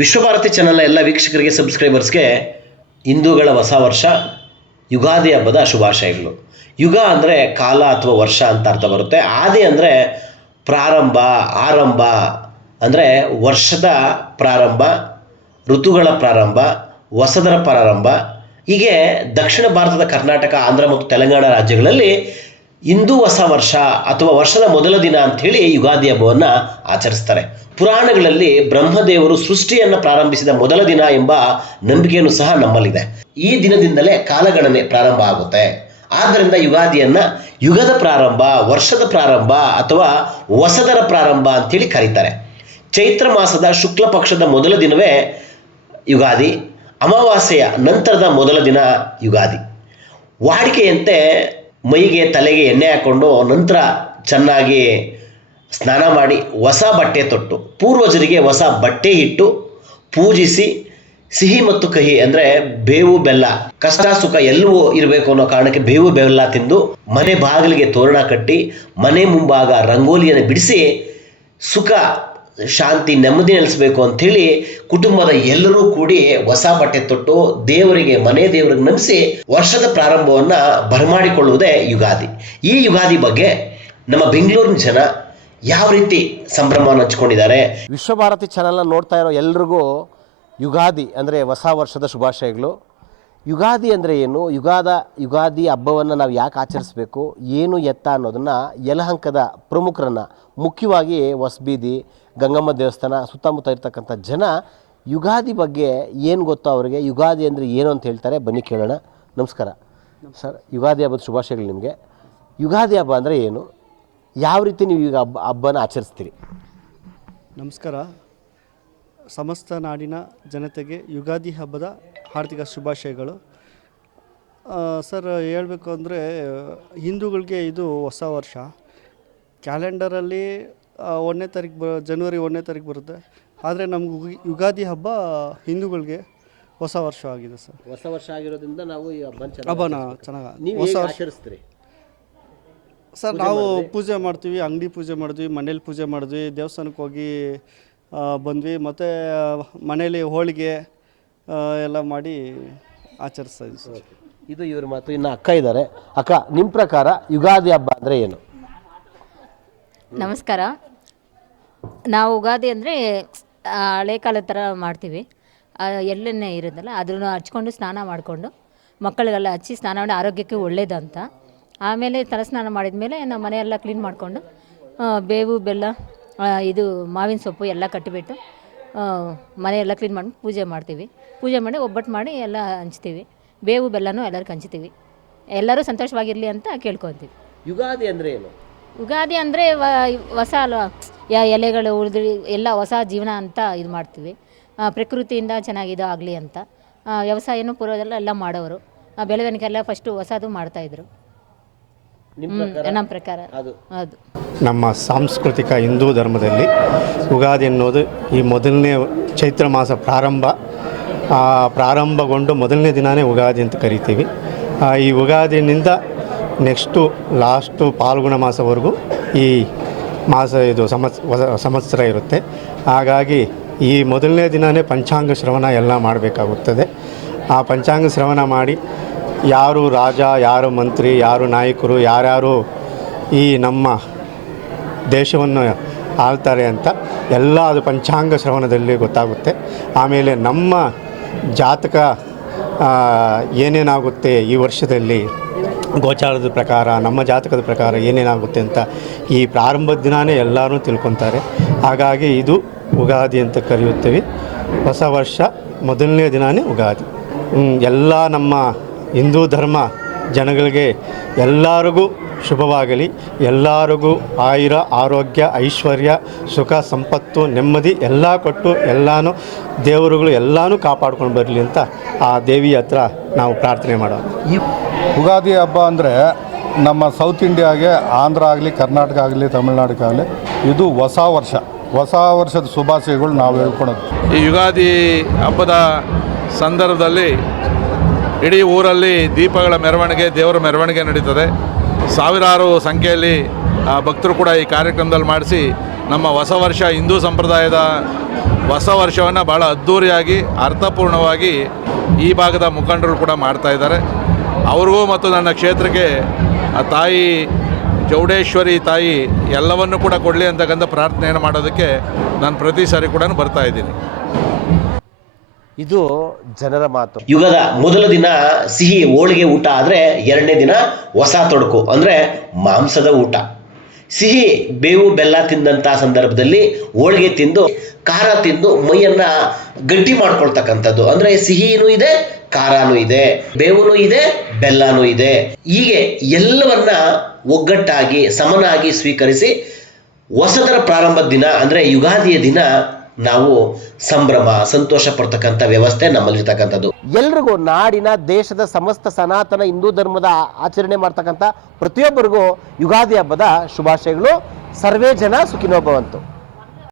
ವಿಶ್ವಭಾರತಿ ಚಾನಲ್ನ ಎಲ್ಲ ವೀಕ್ಷಕರಿಗೆ ಸಬ್ಸ್ಕ್ರೈಬರ್ಸ್ಗೆ ಹಿಂದೂಗಳ ಹೊಸ ವರ್ಷ ಯುಗಾದಿ ಹಬ್ಬದ ಶುಭಾಶಯಗಳು. ಯುಗ ಅಂದರೆ ಕಾಲ ಅಥವಾ ವರ್ಷ ಅಂತ ಅರ್ಥ ಬರುತ್ತೆ. ಆದಿ ಅಂದರೆ ಪ್ರಾರಂಭ, ಆರಂಭ ಅಂದರೆ ವರ್ಷದ ಪ್ರಾರಂಭ, ಋತುಗಳ ಪ್ರಾರಂಭ, ಹೊಸದರ ಪ್ರಾರಂಭ. ಹೀಗೆ ದಕ್ಷಿಣ ಭಾರತದ ಕರ್ನಾಟಕ, ಆಂಧ್ರ ಮತ್ತು ತೆಲಂಗಾಣ ರಾಜ್ಯಗಳಲ್ಲಿ ಹಿಂದೂ ಹೊಸ ವರ್ಷ ಅಥವಾ ವರ್ಷದ ಮೊದಲ ದಿನ ಅಂಥೇಳಿ ಯುಗಾದಿ ಹಬ್ಬವನ್ನು ಆಚರಿಸ್ತಾರೆ. ಪುರಾಣಗಳಲ್ಲಿ ಬ್ರಹ್ಮದೇವರು ಸೃಷ್ಟಿಯನ್ನು ಪ್ರಾರಂಭಿಸಿದ ಮೊದಲ ದಿನ ಎಂಬ ನಂಬಿಕೆಯೂ ಸಹ ನಮ್ಮಲ್ಲಿದೆ. ಈ ದಿನದಿಂದಲೇ ಕಾಲಗಣನೆ ಪ್ರಾರಂಭ ಆಗುತ್ತೆ. ಆದ್ದರಿಂದ ಯುಗಾದಿಯನ್ನು ಯುಗದ ಪ್ರಾರಂಭ, ವರ್ಷದ ಪ್ರಾರಂಭ ಅಥವಾ ಹೊಸದರ ಪ್ರಾರಂಭ ಅಂಥೇಳಿ ಕರೀತಾರೆ. ಚೈತ್ರ ಮಾಸದ ಶುಕ್ಲ ಪಕ್ಷದ ಮೊದಲ ದಿನವೇ ಯುಗಾದಿ, ಅಮಾವಾಸ್ಯೆಯ ನಂತರದ ಮೊದಲ ದಿನ ಯುಗಾದಿ. ವಾಡಿಕೆಯಂತೆ ಮೈಗೆ ತಲೆಗೆ ಎಣ್ಣೆ ಹಾಕ್ಕೊಂಡು ನಂತರ ಚೆನ್ನಾಗಿ ಸ್ನಾನ ಮಾಡಿ ಹೊಸ ಬಟ್ಟೆ ತೊಟ್ಟು ಪೂರ್ವಜರಿಗೆ ಹೊಸ ಬಟ್ಟೆ ಇಟ್ಟು ಪೂಜಿಸಿ ಸಿಹಿ ಮತ್ತು ಕಹಿ ಅಂದರೆ ಬೇವು ಬೆಲ್ಲ, ಕಷ್ಟ ಸುಖ ಎಲ್ಲವೂ ಇರಬೇಕು ಅನ್ನೋ ಕಾರಣಕ್ಕೆ ಬೇವು ಬೆಲ್ಲ ತಿಂದು ಮನೆ ಬಾಗಿಲಿಗೆ ತೋರಣ ಕಟ್ಟಿ ಮನೆ ಮುಂಭಾಗ ರಂಗೋಲಿಯನ್ನು ಬಿಡಿಸಿ ಸುಖ ಶಾಂತಿ ನೆಮ್ಮದಿ ನೆಲೆಸಬೇಕು ಅಂಥೇಳಿ ಕುಟುಂಬದ ಎಲ್ಲರೂ ಕೂಡಿ ಹೊಸ ಬಟ್ಟೆ ತೊಟ್ಟು ದೇವರಿಗೆ ಮನೆ ದೇವರಿಗೆ ನಮಿಸಿ ವರ್ಷದ ಪ್ರಾರಂಭವನ್ನು ಬರಮಾಡಿಕೊಳ್ಳುವುದೇ ಯುಗಾದಿ. ಈ ಯುಗಾದಿ ಬಗ್ಗೆ ನಮ್ಮ ಬೆಂಗಳೂರಿನ ಜನ ಯಾವ ರೀತಿ ಸಂಭ್ರಮವನ್ನು ಹಂಚಿಕೊಂಡಿದ್ದಾರೆ. ವಿಶ್ವಭಾರತಿ ಚಾನಲ್ನ ನೋಡ್ತಾ ಇರೋ ಎಲ್ರಿಗೂ ಯುಗಾದಿ ಅಂದರೆ ಹೊಸ ವರ್ಷದ ಶುಭಾಶಯಗಳು. ಯುಗಾದಿ ಅಂದರೆ ಏನು, ಯುಗಾದಿ ಹಬ್ಬವನ್ನು ನಾವು ಯಾಕೆ ಆಚರಿಸಬೇಕು, ಏನು ಎತ್ತ ಅನ್ನೋದನ್ನು ಯಲಹಂಕದ ಪ್ರಮುಖರನ್ನು, ಮುಖ್ಯವಾಗಿ ಹೊಸಬೀದಿ, ಗಂಗಮ್ಮ ದೇವಸ್ಥಾನ ಸುತ್ತಮುತ್ತ ಇರ್ತಕ್ಕಂಥ ಜನ ಯುಗಾದಿ ಬಗ್ಗೆ ಏನು ಗೊತ್ತೋ ಅವರಿಗೆ, ಯುಗಾದಿ ಅಂದರೆ ಏನು ಅಂತ ಹೇಳ್ತಾರೆ. ಬನ್ನಿ ಕೇಳೋಣ. ನಮಸ್ಕಾರ ಸರ್, ಯುಗಾದಿ ಹಬ್ಬದ ಶುಭಾಶಯಗಳು ನಿಮಗೆ. ಯುಗಾದಿ ಹಬ್ಬ ಅಂದರೆ ಏನು, ಯಾವ ರೀತಿ ನೀವು ಈಗ ಹಬ್ಬನ ಆಚರಿಸ್ತೀರಿ? ನಮಸ್ಕಾರ. ಸಮಸ್ತ ನಾಡಿನ ಜನತೆಗೆ ಯುಗಾದಿ ಹಬ್ಬದ ಹಾರ್ದಿಕ ಶುಭಾಶಯಗಳು. ಸರ್, ಹೇಳಬೇಕು ಅಂದರೆ ಹಿಂದೂಗಳಿಗೆ ಇದು ಹೊಸ ವರ್ಷ. ಕ್ಯಾಲೆಂಡರಲ್ಲಿ 1ನೇ ತಾರೀಕು ಜನವರಿ 1ನೇ ತಾರೀಕು ಬರುತ್ತೆ. ಆದರೆ ನಮ್ಗೆ ಯುಗಾದಿ ಹಬ್ಬ ಹಿಂದೂಗಳಿಗೆ ಹೊಸ ವರ್ಷ ಆಗಿದೆ ಸರ್. ಹೊಸ ವರ್ಷ ಆಗಿರೋದ್ರಿಂದ ನಾವು ಈ ಹಬ್ಬನ ಚೆನ್ನಾಗಿ ನೀವು ಹೊಸ ಆಚರಿಸ್ತೀರಿ ಸರ್. ನಾವು ಪೂಜೆ ಮಾಡ್ತೀವಿ, ಅಂಗಡಿ ಪೂಜೆ ಮಾಡಿದ್ವಿ, ಮನೇಲಿ ಪೂಜೆ ಮಾಡಿದ್ವಿ, ದೇವಸ್ಥಾನಕ್ಕೆ ಹೋಗಿ ಬಂದ್ವಿ, ಮತ್ತು ಮನೇಲಿ ಹೋಳಿಗೆ ಎಲ್ಲ ಮಾಡಿ ಆಚರಿಸ್ತಾ ಇದ್ವಿ ಸರ್. ಇದು ಇವ್ರ ಮಾತು. ಇನ್ನು ಅಕ್ಕ ಇದ್ದಾರೆ. ಅಕ್ಕ, ನಿಮ್ಮ ಪ್ರಕಾರ ಯುಗಾದಿ ಹಬ್ಬ ಅಂದರೆ ಏನು? ನಮಸ್ಕಾರ. ನಾವು ಯುಗಾದಿ ಅಂದರೆ ಹಳೆ ಕಾಲದ ಥರ ಮಾಡ್ತೀವಿ. ಎಳ್ಳೆಣ್ಣೆ ಇರೋದಲ್ಲ ಅದನ್ನು ಹಚ್ಕೊಂಡು ಸ್ನಾನ ಮಾಡಿಕೊಂಡು ಮಕ್ಕಳಿಗೆಲ್ಲ ಹಚ್ಚಿ ಸ್ನಾನ ಮಾಡಿ ಆರೋಗ್ಯಕ್ಕೆ ಒಳ್ಳೇದಂತ. ಆಮೇಲೆ ತಲೆಸ್ನಾನ ಮಾಡಿದ ಮೇಲೆ ನಾವು ಮನೆಯೆಲ್ಲ ಕ್ಲೀನ್ ಮಾಡಿಕೊಂಡು ಬೇವು ಬೆಲ್ಲ, ಇದು ಮಾವಿನ ಸೊಪ್ಪು ಎಲ್ಲ ಕಟ್ಟಿಬಿಟ್ಟು ಮನೆಯೆಲ್ಲ ಕ್ಲೀನ್ ಮಾಡಿ ಪೂಜೆ ಮಾಡ್ತೀವಿ. ಪೂಜೆ ಮಾಡಿ ಒಬ್ಬಟ್ಟು ಮಾಡಿ ಎಲ್ಲ ಹಂಚ್ತೀವಿ. ಬೇವು ಬೆಲ್ಲನೂ ಎಲ್ಲರಿಗೂ ಹಂಚ್ತೀವಿ. ಎಲ್ಲರೂ ಸಂತೋಷವಾಗಿರಲಿ ಅಂತ ಕೇಳ್ಕೊತೀವಿ. ಯುಗಾದಿ ಅಂದರೆ ಏನು? ಯುಗಾದಿ ಅಂದರೆ ಹೊಸ ಅಲ್ವಾ, ಎಲೆಗಳು ಉಳಿದು ಎಲ್ಲ ಹೊಸ ಜೀವನ ಅಂತ ಇದು ಮಾಡ್ತೀವಿ. ಪ್ರಕೃತಿಯಿಂದ ಚೆನ್ನಾಗಿದ್ದು ಆಗಲಿ ಅಂತ. ವ್ಯವಸಾಯನೂ ಪೂರ್ವದೆಲ್ಲ ಎಲ್ಲ ಮಾಡೋರು. ಬೆಳವಣಿಗೆಲ್ಲ ಫಸ್ಟು ಹೊಸದು ಮಾಡ್ತಾಯಿದ್ರು. ನಮ್ಮ ಪ್ರಕಾರ ಅದು ನಮ್ಮ ಸಾಂಸ್ಕೃತಿಕ ಹಿಂದೂ ಧರ್ಮದಲ್ಲಿ ಯುಗಾದಿ ಎನ್ನುವುದು ಈ ಮೊದಲನೇ ಚೈತ್ರ ಮಾಸ ಪ್ರಾರಂಭಗೊಂಡು ಮೊದಲನೇ ದಿನವೇ ಯುಗಾದಿ ಅಂತ ಕರಿತೀವಿ. ಈ ಯುಗಾದಿನಿಂದ ನೆಕ್ಸ್ಟು ಲಾಸ್ಟು ಫಾಲ್ಗುಣ ಮಾಸವರೆಗೂ ಈ ಮಾಸ ಇದು ಸಂವತ್ಸರ ಇರುತ್ತೆ. ಹಾಗಾಗಿ ಈ ಮೊದಲನೇ ದಿನವೇ ಪಂಚಾಂಗ ಶ್ರವಣ ಎಲ್ಲ ಮಾಡಬೇಕಾಗುತ್ತದೆ. ಆ ಪಂಚಾಂಗ ಶ್ರವಣ ಮಾಡಿ ಯಾರು ರಾಜ, ಯಾರು ಮಂತ್ರಿ, ಯಾರು ನಾಯಕರು, ಯಾರ್ಯಾರು ಈ ನಮ್ಮ ದೇಶವನ್ನು ಆಳ್ತಾರೆ ಅಂತ ಎಲ್ಲ ಅದು ಪಂಚಾಂಗ ಶ್ರವಣದಲ್ಲಿ ಗೊತ್ತಾಗುತ್ತೆ. ಆಮೇಲೆ ನಮ್ಮ ಜಾತಕ ಏನೇನಾಗುತ್ತೆ ಈ ವರ್ಷದಲ್ಲಿ ಗೋಚಾರದ ಪ್ರಕಾರ, ನಮ್ಮ ಜಾತಕದ ಪ್ರಕಾರ ಏನೇನಾಗುತ್ತೆ ಅಂತ ಈ ಪ್ರಾರಂಭದ ದಿನವೇ ಎಲ್ಲರೂ ತಿಳ್ಕೊತಾರೆ. ಹಾಗಾಗಿ ಇದು ಯುಗಾದಿ ಅಂತ ಕರೆಯುತ್ತೇವೆ. ಹೊಸ ವರ್ಷ ಮೊದಲನೇ ದಿನವೇ ಯುಗಾದಿ. ಎಲ್ಲ ನಮ್ಮ ಹಿಂದೂ ಧರ್ಮ ಜನಗಳಿಗೆ ಎಲ್ಲರಿಗೂ ಶುಭವಾಗಲಿ. ಎಲ್ಲರಿಗೂ ಆಯುರ, ಆರೋಗ್ಯ, ಐಶ್ವರ್ಯ, ಸುಖ, ಸಂಪತ್ತು, ನೆಮ್ಮದಿ ಎಲ್ಲ ಕೊಟ್ಟು ಎಲ್ಲನೂ ದೇವರುಗಳು ಎಲ್ಲನೂ ಕಾಪಾಡ್ಕೊಂಡು ಬರಲಿ ಅಂತ ಆ ದೇವಿ ಹತ್ರ ನಾವು ಪ್ರಾರ್ಥನೆ ಮಾಡೋಣ. ಯುಗಾದಿ ಹಬ್ಬ ಅಂದರೆ ನಮ್ಮ ಸೌತ್ ಇಂಡಿಯಾಗೆ ಆಂಧ್ರ ಆಗಲಿ, ಕರ್ನಾಟಕ ಆಗಲಿ, ತಮಿಳ್ನಾಡಿಗಾಗಲಿ ಇದು ಹೊಸ ವರ್ಷ. ಹೊಸ ವರ್ಷದ ಶುಭಾಶಯಗಳು ನಾವು ಹೇಳ್ಕೊಳೋದು. ಈ ಯುಗಾದಿ ಹಬ್ಬದ ಸಂದರ್ಭದಲ್ಲಿ ಇಡೀ ಊರಲ್ಲಿ ದೀಪಗಳ ಮೆರವಣಿಗೆ, ದೇವರ ಮೆರವಣಿಗೆ ನಡೀತದೆ. ಸಾವಿರಾರು ಸಂಖ್ಯೆಯಲ್ಲಿ ಭಕ್ತರು ಕೂಡ ಈ ಕಾರ್ಯಕ್ರಮದಲ್ಲಿ ಮಾಡಿಸಿ ನಮ್ಮ ಹೊಸ ವರ್ಷ ಹಿಂದೂ ಸಂಪ್ರದಾಯದ ಹೊಸ ವರ್ಷವನ್ನು ಭಾಳ ಅದ್ಧೂರಿಯಾಗಿ ಅರ್ಥಪೂರ್ಣವಾಗಿ ಈ ಭಾಗದ ಮುಖಂಡರು ಕೂಡ ಮಾಡ್ತಾ ಇದ್ದಾರೆ. ಅವ್ರಿಗೂ ಮತ್ತು ನನ್ನ ಕ್ಷೇತ್ರಕ್ಕೆ ಆ ತಾಯಿ ಚೌಡೇಶ್ವರಿ ತಾಯಿ ಎಲ್ಲವನ್ನು ಕೂಡ ಕೊಡಲಿ ಅಂತಕ್ಕಂಥ ಪ್ರಾರ್ಥನೆಯನ್ನು ಮಾಡೋದಕ್ಕೆ ನಾನು ಪ್ರತಿ ಸಾರಿ ಕೂಡ ಬರ್ತಾ ಇದ್ದೀನಿ. ಇದು ಜನರ ಮಾತು. ಯುಗದ ಮೊದಲ ದಿನ ಸಿಹಿ ಹೋಳಿಗೆ ಊಟ ಆದರೆ ಎರಡನೇ ದಿನ ಹೊಸ ತೊಡಕು ಅಂದರೆ ಮಾಂಸದ ಊಟ. ಸಿಹಿ ಬೇವು ಬೆಲ್ಲ ತಿಂದಂಥ ಸಂದರ್ಭದಲ್ಲಿ ಹೋಳಿಗೆ ತಿಂದು ಖಾರ ತಿಂದು ಮೈಯನ್ನು ಗಟ್ಟಿ ಮಾಡ್ಕೊಳ್ತಕ್ಕಂಥದ್ದು. ಅಂದರೆ ಸಿಹಿನೂ ಇದೆ, ಖಾರನೂ ಇದೆ, ಬೇವುನೂ ಇದೆ, ಬೆಲ್ಲನೂ ಇದೆ. ಹೀಗೆ ಎಲ್ಲವನ್ನ ಒಗ್ಗಟ್ಟಾಗಿ ಸಮನಾಗಿ ಸ್ವೀಕರಿಸಿ ಹೊಸದರ ಪ್ರಾರಂಭದ ದಿನ ಅಂದರೆ ಯುಗಾದಿಯ ದಿನ ನಾವು ಸಂಭ್ರಮ ಸಂತೋಷ ಪಡ್ತಕ್ಕಂಥ ವ್ಯವಸ್ಥೆ ನಮ್ಮಲ್ಲಿರ್ತಕ್ಕಂಥದ್ದು. ಎಲ್ರಿಗೂ ನಾಡಿನ ದೇಶದ ಸಮಸ್ತ ಸನಾತನ ಹಿಂದೂ ಧರ್ಮದ ಆಚರಣೆ ಮಾಡ್ತಕ್ಕಂಥ ಪ್ರತಿಯೊಬ್ಬರಿಗೂ ಯುಗಾದಿ ಹಬ್ಬದ ಶುಭಾಶಯಗಳು. ಸರ್ವೇ ಜನ ಸುಖಿನೋ ಭವಂತು.